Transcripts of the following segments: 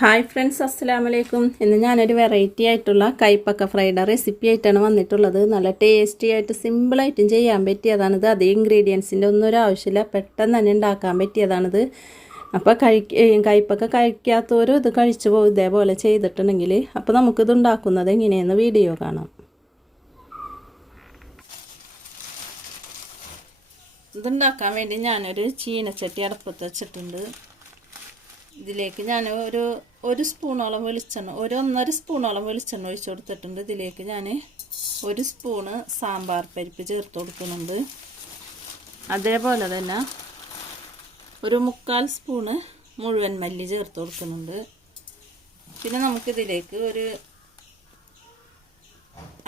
Hi friends അസ്സലാമു വലൈക്കും ഇന്ന് ഞാനൊരു വെറൈറ്റി ആയിട്ടുള്ള കൈപ്പക്ക ഫ്രൈഡ് റെസിപ്പി ആയിട്ടാണ് വന്നിട്ടുള്ളത്. നല്ല ടേസ്റ്റി ആയിട്ട് സിമ്പിളായിട്ടും ചെയ്യാൻ പറ്റിയതാണിത്. അതേ ഇൻഗ്രീഡിയൻസിന്റെ ഒന്നും ഒരു ആവശ്യമില്ല. പെട്ടെന്ന് തന്നെ ഉണ്ടാക്കാൻ പറ്റിയതാണിത്. അപ്പോൾ കഴിക്ക കൈപ്പക്ക കഴിക്കാത്തവരും ഇത് കഴിച്ചു പോകും ഇതേപോലെ ചെയ്തിട്ടുണ്ടെങ്കിൽ അപ്പോൾ നമുക്കിത് ഉണ്ടാക്കുന്നത് എങ്ങനെയെന്ന് വീഡിയോ കാണാം. ഇതുണ്ടാക്കാൻ വേണ്ടി ഞാനൊരു ചീനച്ചട്ടി അടുപ്പത്ത് വെച്ചിട്ടുണ്ട്. ഇതിലേക്ക് ഞാൻ ഒരു ഒരു സ്പൂണോളം വെളിച്ചെണ്ണ ഒരു ഒന്നര സ്പൂണോളം വെളിച്ചെണ്ണ ഒഴിച്ചു കൊടുത്തിട്ടുണ്ട്. ഇതിലേക്ക് ഞാൻ ഒരു സ്പൂണ് സാമ്പാർ പരിപ്പ് ചേർത്ത് കൊടുക്കുന്നുണ്ട്. അതേപോലെ തന്നെ ഒരു മുക്കാൽ സ്പൂണ് മുഴുവൻ മല്ലി ചേർത്ത് കൊടുക്കുന്നുണ്ട്. പിന്നെ നമുക്കിതിലേക്ക് ഒരു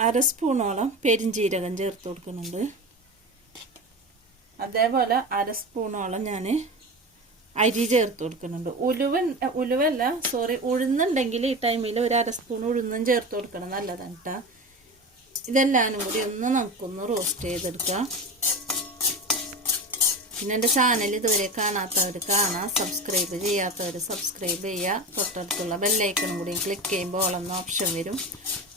അര സ്പൂണോളം പെരിഞ്ചീരകം ചേർത്ത് കൊടുക്കുന്നുണ്ട്. അതേപോലെ അര സ്പൂണോളം ഞാൻ അരി ചേർത്ത് കൊടുക്കുന്നുണ്ട്. ഉലുവൻ ഉലുവല്ല സോറി ഉഴുന്നുണ്ടെങ്കിൽ ഈ ടൈമിൽ ഒരു അര സ്പൂൺ ഉഴുന്നും ചേർത്ത് കൊടുക്കണം. നല്ലതാണ് കേട്ടോ ഇതെല്ലാനും കൂടി ഒന്ന് നമുക്കൊന്ന് റോസ്റ്റ് ചെയ്തെടുക്കാം. പിന്നെ എന്റെ ചാനൽ ഇതുവരെ കാണാത്തവർ കാണാം. സബ്സ്ക്രൈബ് ചെയ്യാത്തവർ സബ്സ്ക്രൈബ് ചെയ്യുക. തൊട്ടടുത്തുള്ള ബെല്ലൈക്കണും കൂടി ക്ലിക്ക് ചെയ്യുമ്പോൾ ഓളെന്ന ഓപ്ഷൻ വരും.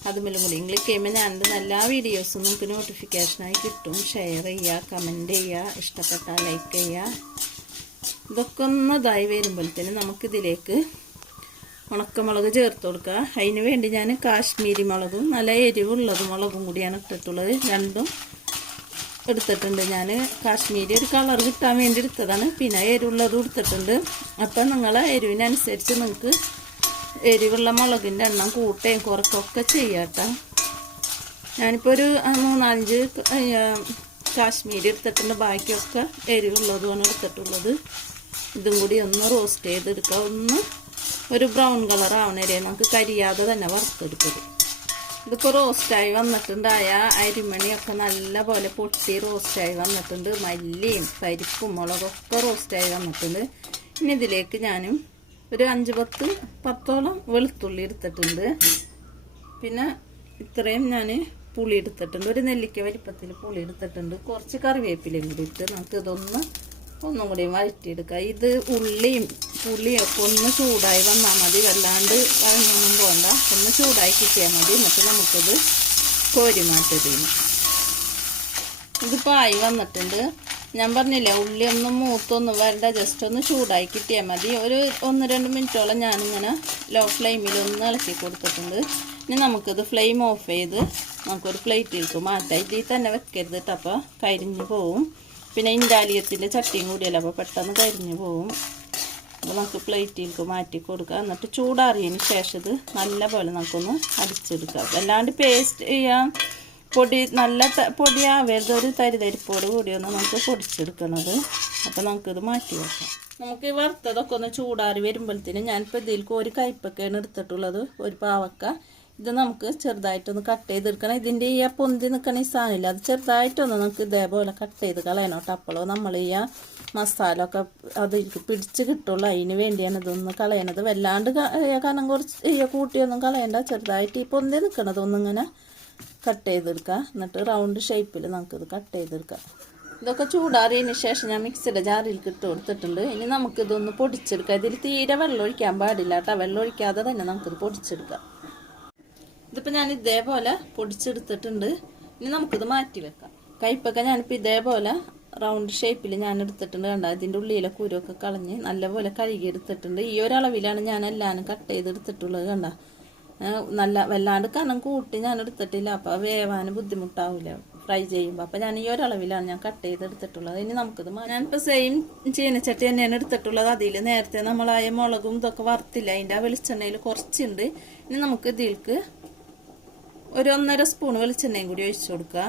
അതുമില്ലും കൂടി ക്ലിക്ക് ചെയ്യുമ്പോൾ ഞാനിത് എല്ലാ വീഡിയോസും നമുക്ക് നോട്ടിഫിക്കേഷനായി കിട്ടും. ഷെയർ ചെയ്യുക കമന്റ് ചെയ്യുക ഇഷ്ടപ്പെട്ടാൽ ലൈക്ക് ചെയ്യുക. ഇതൊക്കെ ഒന്ന് ഇതായി വരുമ്പോഴത്തേന് നമുക്കിതിലേക്ക് ഉണക്കമുളക് ചേർത്ത് കൊടുക്കുക. അതിന് വേണ്ടി ഞാൻ കാശ്മീരി മുളകും നല്ല എരിവുള്ളത് മുളകും കൂടിയാണ് ഇട്ടിട്ടുള്ളത്. രണ്ടും എടുത്തിട്ടുണ്ട്. ഞാൻ കാശ്മീരി ഒരു കളർ കിട്ടാൻ വേണ്ടി എടുത്തതാണ്. പിന്നെ എരിവുള്ളതും എടുത്തിട്ടുണ്ട്. അപ്പം നിങ്ങൾ എരിവിനനുസരിച്ച് നിങ്ങൾക്ക് എരിവുള്ള മുളകിന്റെ എണ്ണം കൂട്ടുകയും കുറയ്ക്കുകയൊക്കെ ചെയ്യാട്ടോ ഞാനിപ്പോൾ ഒരു മൂന്നാലഞ്ച് കാശ്മീരി എടുത്തിട്ടുണ്ട്. ബാക്കിയൊക്കെ എരിവുള്ളതുമാണ് എടുത്തിട്ടുള്ളത്. ഇതും കൂടി ഒന്ന് റോസ്റ്റ് ചെയ്തെടുക്കുക ഒന്ന് ഒരു ബ്രൗൺ കളർ ആവണേരെ നമുക്ക് കരിയാതെ തന്നെ വറുത്തെടുക്കരുത് ഇതിപ്പോൾ റോസ്റ്റായി വന്നിട്ടുണ്ടായ അരിമണിയൊക്കെ നല്ല പോലെ പൊട്ടി റോസ്റ്റായി വന്നിട്ടുണ്ട്. മല്ലിയും പരിപ്പും മുളകൊക്കെ റോസ്റ്റായി വന്നിട്ടുണ്ട്. ഇനി ഇതിലേക്ക് ഞാനും ഒരു അഞ്ച് പത്ത് പത്തോളം വെളുത്തുള്ളി എടുത്തിട്ടുണ്ട്. പിന്നെ ഇത്രയും ഞാൻ പുളി എടുത്തിട്ടുണ്ട് ഒരു നെല്ലിക്ക വലിപ്പത്തിൽ പുളി എടുത്തിട്ടുണ്ട് കുറച്ച് കറിവേപ്പിലയും കൂടി ഇട്ട് നമുക്ക് ഇതൊന്ന് ഒന്നും കൂടി വഴറ്റിയെടുക്കുക ഇത് ഉള്ളിയും പുളിയൊക്കെ ഒന്ന് ചൂടായി വന്നാൽ മതി. വല്ലാണ്ട് വഴങ്ങൊന്നും പോകണ്ട ഒന്ന് ചൂടായി കിട്ടിയാൽ മതി. എന്നിട്ട് നമുക്കിത് കോരി മാറ്റതിന് ഇതിപ്പോൾ ആയി വന്നിട്ടുണ്ട്. ഞാൻ പറഞ്ഞില്ലേ ഉള്ളി ഒന്ന് മൂത്തൊന്നും വരണ്ട. ജസ്റ്റ് ഒന്ന് ചൂടായി കിട്ടിയാൽ മതി. ഒരു ഒന്ന് രണ്ട് മിനിറ്റോളം ഞാനിങ്ങനെ ലോ ഫ്ലെയിമിൽ ഒന്ന് ഇളക്കി കൊടുത്തിട്ടുണ്ട്. ഇനി നമുക്കിത് ഫ്ലെയിം ഓഫ് ചെയ്ത് നമുക്കൊരു പ്ലേറ്റിലേക്ക് മാറ്റാം. ഇതിൽ തന്നെ വെക്കരുത് കേട്ടോ അപ്പോൾ കരിഞ്ഞു പോവും. പിന്നെ ഇൻഡാലിയത്തിന്റെ ചട്ടിയും കൂടിയല്ല? അപ്പോൾ പെട്ടെന്ന് കരിഞ്ഞു പോവും. അപ്പോൾ നമുക്ക് പ്ലേറ്റിലേക്ക് മാറ്റി കൊടുക്കാം. എന്നിട്ട് ചൂടാറിയതിന് ശേഷം ഇത് നല്ലപോലെ നമുക്കൊന്ന് അടിച്ചെടുക്കാം. അല്ലാണ്ട് പേസ്റ്റ് ചെയ്യാം. പൊടി നല്ല പൊടിയാവരുത് ഒരു തരിതരിപ്പോട് കൂടിയൊന്ന് നമുക്ക് പൊടിച്ചെടുക്കണത്. അപ്പോൾ നമുക്കിത് മാറ്റി വെക്കാം. നമുക്ക് ഈ വറുത്തതൊക്കെ ഒന്ന് ചൂടാറി വരുമ്പോഴത്തേനും ഞാനിപ്പോൾ ഇതിലേക്ക് ഒരു കയ്പൊക്കെയാണ് എടുത്തിട്ടുള്ളത്. ഒരു പാവക്ക. ഇത് നമുക്ക് ചെറുതായിട്ടൊന്ന് കട്ട് ചെയ്തെടുക്കണം. ഇതിന്റെ ഈ പൊന്തി നിൽക്കണ ഈ സാധനമില്ല അത് ചെറുതായിട്ടൊന്ന് നമുക്ക് ഇതേപോലെ കട്ട് ചെയ്ത് കളയണം കേട്ടോ. അപ്പോഴോ നമ്മൾ ഈ മസാല ഒക്കെ അത് പിടിച്ച് കിട്ടുള്ളൂ. അതിന് വേണ്ടിയാണ് ഇതൊന്ന് കളയണത്. വല്ലാണ്ട് കനം കുറച്ച് കൂട്ടിയൊന്നും കളയണ്ട. ചെറുതായിട്ട് ഈ പൊന്തി നിൽക്കണതൊന്നും ഇങ്ങനെ കട്ട് ചെയ്തെടുക്കുക എന്നിട്ട് റൗണ്ട് ഷേപ്പിൽ നമുക്കിത് കട്ട് ചെയ്തെടുക്കാം. ഇതൊക്കെ ചൂടാറിയതിന് ശേഷം ഞാൻ മിക്സിയുടെ ജാറിൽ ഇട്ട് കൊടുത്തിട്ടുണ്ട്. ഇനി നമുക്കിതൊന്ന് പൊടിച്ചെടുക്കാം. ഇതിൽ തീരെ വെള്ളം ഒഴിക്കാൻ പാടില്ല കേട്ടോ. വെള്ളം ഒഴിക്കാതെ തന്നെ നമുക്കിത് പൊടിച്ചെടുക്കാം. ഇതിപ്പോൾ ഞാൻ ഇതേപോലെ പൊടിച്ചെടുത്തിട്ടുണ്ട്. ഇനി നമുക്കിത് മാറ്റി വെക്കാം. കയ്പ്പൊക്കെ ഞാനിപ്പോൾ ഇതേപോലെ റൗണ്ട് ഷേപ്പിൽ ഞാൻ എടുത്തിട്ടുണ്ട് കണ്ട? ഇതിന്റെ ഉള്ളിലെ കുരുവൊക്കെ കളഞ്ഞ് നല്ലപോലെ കഴുകി എടുത്തിട്ടുണ്ട് ഈ ഒരളവിലാണ് ഞാൻ എല്ലാവരും കട്ട് ചെയ്തെടുത്തിട്ടുള്ളത് കണ്ട? നല്ല വല്ലാണ്ട് കനം കൂട്ടി ഞാൻ എടുത്തിട്ടില്ല. അപ്പോൾ വേവാൻ ബുദ്ധിമുട്ടാവില്ല ഫ്രൈ ചെയ്യുമ്പോൾ അപ്പോൾ ഞാൻ ഈ ഒരളവിലാണ് ഞാൻ കട്ട് ചെയ്തെടുത്തിട്ടുള്ളത്. ഇനി നമുക്കിത് ഞാനിപ്പോൾ സെയിം ചീനച്ചട്ടി തന്നെയാണ് എടുത്തിട്ടുള്ളത്. അതിൽ നേരത്തെ നമ്മളായ മുളകും ഇതൊക്കെ വറുത്തില്ല. അതിന്റെ ആ വെളിച്ചെണ്ണയിൽ കുറച്ചുണ്ട്. ഇനി നമുക്ക് ഇതിലേക്ക് ഒരു ഒന്നര സ്പൂൺ വെളിച്ചെണ്ണയും കൂടി ഒഴിച്ചു കൊടുക്കുക.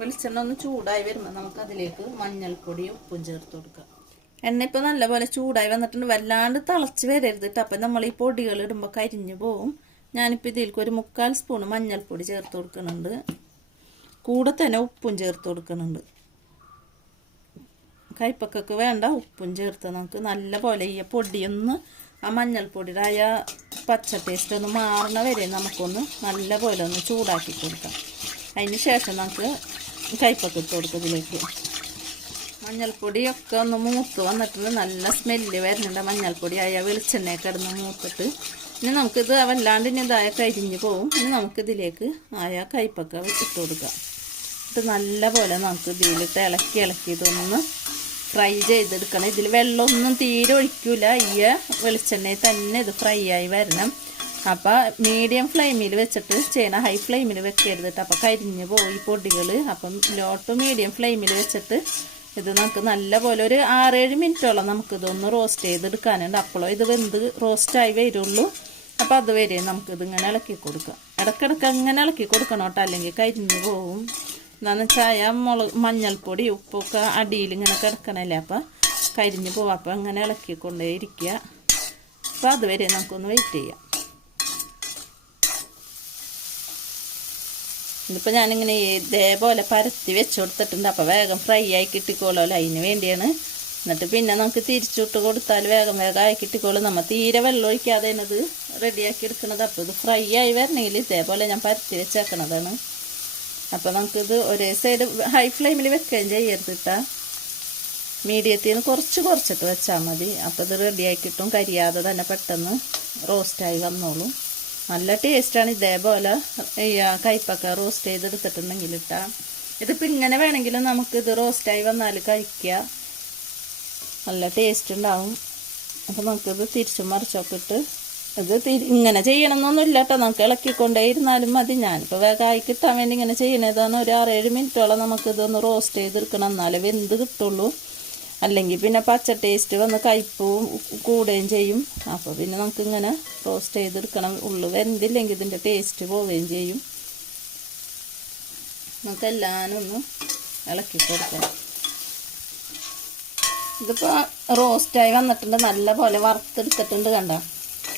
വെളിച്ചെണ്ണ ഒന്ന് ചൂടായി വരുമ്പോൾ നമുക്ക് അതിലേക്ക് മഞ്ഞൾപ്പൊടിയും ഉപ്പും ചേർത്ത് കൊടുക്കുക. എണ്ണ ഇപ്പോൾ നല്ലപോലെ ചൂടായി വന്നിട്ടുണ്ട്. വല്ലാണ്ട് തിളച്ച് വരരുത് കേട്ടോ. അപ്പം നമ്മൾ ഈ പൊടികൾ ഇടുമ്പോൾ കരിഞ്ഞു പോവും. ഞാനിപ്പോൾ ഇതിലേക്ക് ഒരു മുക്കാൽ സ്പൂൺ മഞ്ഞൾപ്പൊടി ചേർത്ത് കൊടുക്കുന്നുണ്ട്. കൂടെ തന്നെ ഉപ്പും ചേർത്ത് കൊടുക്കുന്നുണ്ട്. കയ്പക്കൊക്കെ വേണ്ട ഉപ്പും ചേർത്ത് നമുക്ക് നല്ലപോലെ ഈ പൊടിയൊന്ന് ആ മഞ്ഞൾപ്പൊടിയുടെ ആയ പച്ച ടേസ്റ്റ് ഒന്ന് മാറണ വരെ നമുക്കൊന്ന് നല്ല പോലെ ഒന്ന് ചൂടാക്കി കൊടുക്കാം. അതിന് ശേഷം നമുക്ക് കൈപ്പൊക്കെ ഇട്ട് കൊടുക്കും ഇതിലേക്ക്. മഞ്ഞൾപ്പൊടിയൊക്കെ ഒന്ന് മൂത്ത് വന്നിട്ടുണ്ട്. നല്ല സ്മെല്ല് വരുന്നുണ്ട്. മഞ്ഞൾപ്പൊടി ആയ വെളിച്ചെണ്ണ കിടന്ന് മൂത്തിട്ട് ഇനി നമുക്കിത് വല്ലാണ്ട് ഇനി ഇതായ കരിഞ്ഞ് പോവും. ഇനി നമുക്കിതിലേക്ക് ആയ കയ്പൊക്കെ ഇട്ട് കൊടുക്കാം. ഇത് നല്ല പോലെ നമുക്ക് ഇതിലിട്ട് ഇളക്കി ഇളക്കി ഇതൊന്ന് ഫ്രൈ ചെയ്തെടുക്കണം. ഇതിൽ വെള്ളമൊന്നും തീരെ ഒഴിക്കില്ല ഈ വെളിച്ചെണ്ണയിൽ തന്നെ ഇത് ഫ്രൈ ആയി വരണം. അപ്പോൾ മീഡിയം ഫ്ലെയിമിൽ വെച്ചിട്ട് ചെയ്യണം. ഹൈ ഫ്ലെയിമിൽ വെക്കരുത് കേട്ടോ അപ്പോൾ കരിഞ്ഞ് പോയി പൊടികൾ അപ്പം ലോ ടു മീഡിയം ഫ്ലെയിമിൽ വെച്ചിട്ട് ഇത് നമുക്ക് നല്ല പോലെ ഒരു ആറേഴ് മിനിറ്റോളം നമുക്കിതൊന്ന് റോസ്റ്റ് ചെയ്തെടുക്കാനുണ്ട്. അപ്പോഴോ ഇത് വെന്ത് റോസ്റ്റായി വരുള്ളൂ. അപ്പോൾ അതുവരെ നമുക്കിത് ഇങ്ങനെ ഇളക്കി കൊടുക്കാം. ഇടയ്ക്കിടയ്ക്ക് അങ്ങനെ ഇളക്കി കൊടുക്കണം കേട്ടോ അല്ലെങ്കിൽ കരിഞ്ഞ് പോവും. എന്താണെന്ന് വെച്ചാൽ മുളക് മഞ്ഞൾപ്പൊടി ഉപ്പൊക്കെ അടിയിൽ ഇങ്ങനെ കിടക്കണല്ലേ? അപ്പം കരിഞ്ഞു പോവാം. അപ്പം അങ്ങനെ ഇളക്കിക്കൊണ്ടേ ഇരിക്കുക. അപ്പോൾ അതുവരെ നമുക്കൊന്ന് വെയിറ്റ് ചെയ്യാം. ഇതിപ്പോൾ ഞാനിങ്ങനെ ഇതേപോലെ പരത്തി വെച്ച് കൊടുത്തിട്ടുണ്ട്. അപ്പോൾ വേഗം ഫ്രൈ ആയി കിട്ടിക്കോളുമല്ലോ അതിന് വേണ്ടിയാണ്. എന്നിട്ട് പിന്നെ നമുക്ക് തിരിച്ചിട്ട് കൊടുത്താൽ വേഗം വേഗം ആയി കിട്ടിക്കോളും. നമ്മൾ തീരെ വെള്ളം ഒഴിക്കാതെ ഇത് റെഡിയാക്കി എടുക്കുന്നത് അപ്പോൾ ഇത് ഫ്രൈ ആയി വരണമെങ്കിൽ ഇതേപോലെ ഞാൻ പരത്തി വെച്ചേക്കണതാണ്. അപ്പോൾ നമുക്കിത് ഒരേ സൈഡ് ഹൈ ഫ്ലെയിമിൽ വെക്കുകയും ചെയ്യരുത് കേട്ടാ മീഡിയത്തിൽ നിന്ന് കുറച്ച് കുറച്ചിട്ട് വെച്ചാൽ മതി. അപ്പോൾ ഇത് റെഡിയായി കിട്ടും കരിയാതെ തന്നെ പെട്ടെന്ന് റോസ്റ്റായി വന്നോളും. നല്ല ടേസ്റ്റാണ് ഇതേപോലെ. ഈ കയ്പൊക്കെ റോസ്റ്റ് ചെയ്തെടുത്തിട്ടുണ്ടെങ്കിൽ ഇട്ടാ ഇതിപ്പോൾ ഇങ്ങനെ വേണമെങ്കിലും നമുക്കിത് റോസ്റ്റായി വന്നാൽ കഴിക്കുക നല്ല ടേസ്റ്റ് ഉണ്ടാവും. അപ്പോൾ നമുക്കിത് തിരിച്ചും മറിച്ചൊക്കെ ഇട്ട് ഇത് ഇങ്ങനെ ചെയ്യണമെന്നൊന്നുമില്ല കേട്ടോ നമുക്ക് ഇളക്കിക്കൊണ്ടേ ഇരുന്നാലും മതി. ഞാനിപ്പോൾ വേഗമായി കിട്ടാൻ വേണ്ടി ഇങ്ങനെ ചെയ്യണതാണ് ഒരു ആറേഴ് മിനിറ്റോളം നമുക്കിതൊന്ന് റോസ്റ്റ് ചെയ്തെടുക്കണം. എന്നാലേ വെന്ത് കിട്ടുള്ളൂ. അല്ലെങ്കിൽ പിന്നെ പച്ച ടേസ്റ്റ് വന്ന് കയ്പ്പും കൂടുകയും ചെയ്യും. അപ്പോൾ പിന്നെ നമുക്കിങ്ങനെ റോസ്റ്റ് ചെയ്തെടുക്കണം. ഉള്ളു വെന്തില്ലെങ്കിൽ ഇതിന്റെ ടേസ്റ്റ് പോവുകയും ചെയ്യും. നമുക്ക് എല്ലാനൊന്ന് ഇളക്കി കൊടുക്കണം ഇതിപ്പോൾ റോസ്റ്റായി വന്നിട്ടുണ്ട്. നല്ല പോലെ വറുത്തെടുത്തിട്ടുണ്ട് കണ്ട?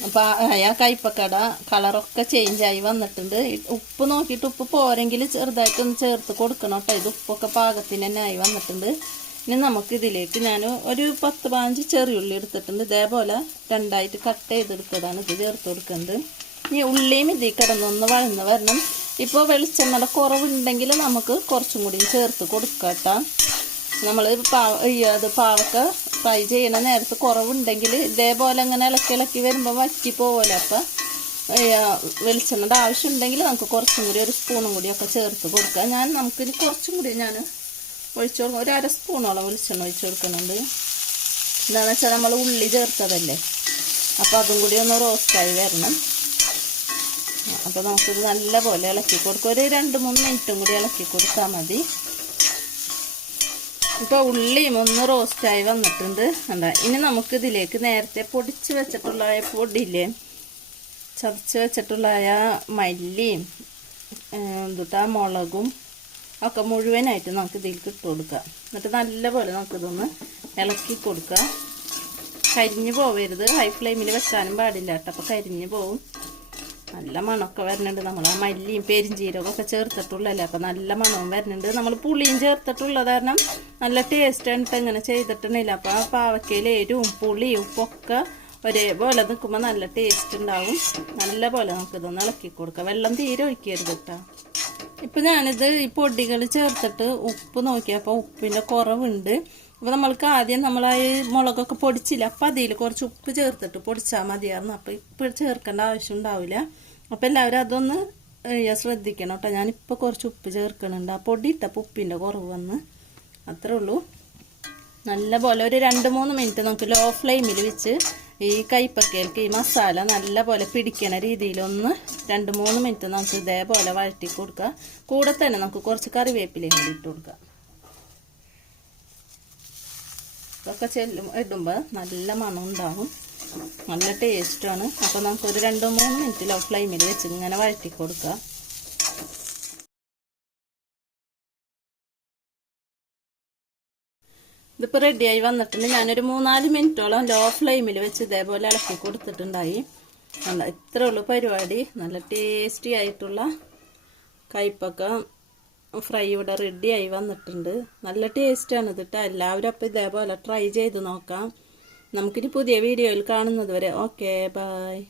അപ്പോൾ ആ കയ്പക്കട കളറൊക്കെ ചേഞ്ചായി വന്നിട്ടുണ്ട്. ഉപ്പ് നോക്കിയിട്ട് ഉപ്പ് പോരെങ്കിൽ ചെറുതായിട്ടൊന്ന് ചേർത്ത് കൊടുക്കണം കേട്ടോ. ഇത് ഉപ്പൊക്കെ പാകത്തിന് തന്നെ ആയി വന്നിട്ടുണ്ട്. ഇനി നമുക്ക് ഇതിലേക്ക് ഞാൻ ഒരു പത്ത് പതിനഞ്ച് ചെറിയുള്ളി എടുത്തിട്ടുണ്ട്. ഇതേപോലെ രണ്ടായിട്ട് കട്ട് ചെയ്തെടുത്തതാണ് ഇത് ചേർത്ത് കൊടുക്കുന്നത്. ഇനി ഉള്ളിയും ഇതിൽ കിടന്നൊന്ന് വഴന്ന് വരണം. ഇപ്പോൾ വെളിച്ചെണ്ണയുടെ കുറവുണ്ടെങ്കിൽ നമുക്ക് കുറച്ചും കൂടി ചേർത്ത് കൊടുക്കാം കേട്ടോ. നമ്മൾ പാവ അത് പാവക്ക ഫ്രൈ ചെയ്യണ നേരത്ത് കുറവുണ്ടെങ്കിൽ ഇതേപോലെ അങ്ങനെ ഇളക്കി ഇളക്കി വരുമ്പോൾ വറ്റി അപ്പോൾ അപ്പം വെളിച്ചെണ്ണയുടെ ആവശ്യമുണ്ടെങ്കിൽ നമുക്ക് കുറച്ചും കൂടി ഒരു സ്പൂണും ഒക്കെ ചേർത്ത് കൊടുക്കാം. ഞാൻ നമുക്കിത് കുറച്ചും കൂടി ഞാൻ ഒഴിച്ചു കൊടുക്കും. ഒരു അര സ്പൂണോളം വെളിച്ചെണ്ണ ഒഴിച്ചു കൊടുക്കുന്നുണ്ട്. എന്താണെന്ന് വെച്ചാൽ നമ്മൾ ഉള്ളി ചേർത്തതല്ലേ? അപ്പോൾ അതും കൂടി ഒന്ന് റോസ്റ്റായി വരണം. അപ്പോൾ നമുക്കിത് നല്ല പോലെ ഇളക്കി കൊടുക്കും. ഒരു രണ്ട് മൂന്ന് മിനിറ്റും കൂടി ഇളക്കി കൊടുത്താൽ മതി. ഇപ്പോൾ ഉള്ളിയും ഒന്ന് റോസ്റ്റായി വന്നിട്ടുണ്ട്. എന്താ ഇനി നമുക്ക് ഇതിലേക്ക് നേരത്തെ പൊടിച്ച് വെച്ചിട്ടുള്ള പൊടിയില്ലേ? ചതച്ച് വെച്ചിട്ടുള്ള മല്ലിയും എന്തുട്ടാ മുളകും ഒക്കെ മുഴുവനായിട്ട് നമുക്ക് ഇതിലേക്ക് ഇട്ട് കൊടുക്കാം എന്നിട്ട് നല്ലപോലെ നമുക്കിതൊന്ന് ഇളക്കി കൊടുക്കാം കരിഞ്ഞു പോവരുത്. ഹൈ ഫ്ലെയിമിൽ വെക്കാനും പാടില്ല കേട്ടോ. അപ്പോൾ കരിഞ്ഞു പോവും. നല്ല മണമൊക്കെ വരുന്നുണ്ട്. നമ്മൾ മല്ലിയും പെരിഞ്ചീരകമൊക്കെ ചേർത്തിട്ടുള്ളല്ലേ അപ്പോൾ നല്ല മണവും വരുന്നുണ്ട്. നമ്മൾ പുളിയും ചേർത്തിട്ടുള്ളത് കാരണം നല്ല ടേസ്റ്റ് ആയിട്ട് ഇങ്ങനെ ചെയ്തിട്ടുണ്ടെങ്കിൽ. അപ്പോൾ ആ പാവക്കയിൽ എരിവും പുളിയും ഉപ്പൊക്കെ ഒരേപോലെ നിൽക്കുമ്പോൾ നല്ല ടേസ്റ്റ് ഉണ്ടാവും. നല്ല പോലെ നമുക്കിതൊന്ന് ഇളക്കി കൊടുക്കാം. വെള്ളം തീരെ ഒഴിക്കരുത് കേട്ടോ. ഇപ്പം ഞാനിത് ഈ പൊടികൾ ചേർത്തിട്ട് ഉപ്പ് നോക്കിയപ്പോൾ ഉപ്പിന്റെ കുറവുണ്ട്. അപ്പോൾ നമ്മൾക്ക് ആദ്യം നമ്മൾ ആ മുളകൊക്കെ പൊടിച്ചില്ല? അപ്പം അതിൽ കുറച്ച് ഉപ്പ് ചേർത്തിട്ട് പൊടിച്ചാൽ മതിയായിരുന്നു. അപ്പോൾ ഇപ്പം ചേർക്കേണ്ട ആവശ്യം ഉണ്ടാവില്ല. അപ്പോൾ എല്ലാവരും അതൊന്ന് ശ്രദ്ധിക്കണം കേട്ടോ. ഞാനിപ്പോൾ കുറച്ച് ഉപ്പ് ചേർക്കണുണ്ട്. ആ പൊടി ഇട്ടപ്പോൾ ഉപ്പിന്റെ കുറവ് വന്ന് അത്രേ ഉള്ളൂ. നല്ല പോലെ ഒരു രണ്ട് മൂന്ന് മിനിറ്റ് നമുക്ക് ലോ ഫ്ലെയിമിൽ വെച്ച് ഈ കയ്പ്പക്കയിലേക്ക് ഈ മസാല നല്ല പോലെ പിടിക്കണ രീതിയിലൊന്ന് രണ്ട് മൂന്ന് മിനിറ്റ് നമുക്ക് ഇതേപോലെ വഴറ്റി കൊടുക്കുക. കൂടെ തന്നെ നമുക്ക് കുറച്ച് കറിവേപ്പിലയും കൂടി ഇട്ട് കൊടുക്കുക. ഇതൊക്കെ ചെല്ലും ഇടുമ്പോൾ നല്ല മണം ഉണ്ടാവും. നല്ല ടേസ്റ്റാണ്. അപ്പോൾ നമുക്കൊരു രണ്ടോ മൂന്ന് മിനിറ്റ് ലോ ഫ്ലെയിമിൽ വെച്ച് ഇങ്ങനെ വഴറ്റി കൊടുക്കുക ഇതിപ്പോൾ റെഡിയായി വന്നിട്ടുണ്ട്. ഞാനൊരു മൂന്നാൽ മിനിറ്റോളം ലോ ഫ്ലെയിമിൽ വെച്ച് ഇതേപോലെ ഇളക്കി കൊടുത്തിട്ടുണ്ടായി. നല്ല ഇത്രേ ഉള്ളൂ പരിപാടി. നല്ല ടേസ്റ്റി ആയിട്ടുള്ള കയ്പൊക്കെ ഫ്രൈ ഇവിടെ റെഡിയായി വന്നിട്ടുണ്ട്. നല്ല ടേസ്റ്റാണ് ഇതിട്ട്. എല്ലാവരും അപ്പോൾ ഇതേപോലെ ട്രൈ ചെയ്ത് നോക്കാം. നമുക്കിനി പുതിയ വീഡിയോയിൽ കാണുന്നത് വരെ ഓക്കെ ബായ്